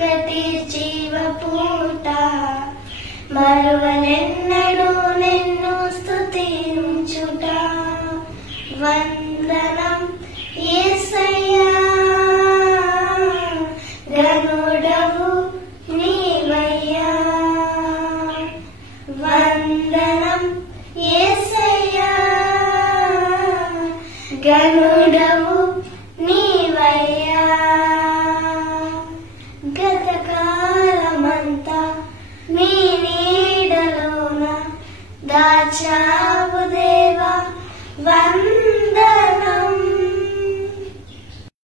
తీర్చివ పూట మరువనెన్నడూ నిన్ను స్తుతించుట. వందనం యేసయ్యా, గనుడవు నీవయ్యా. వందనం యేసయ్యా, గనుడవు నీవయ్యా.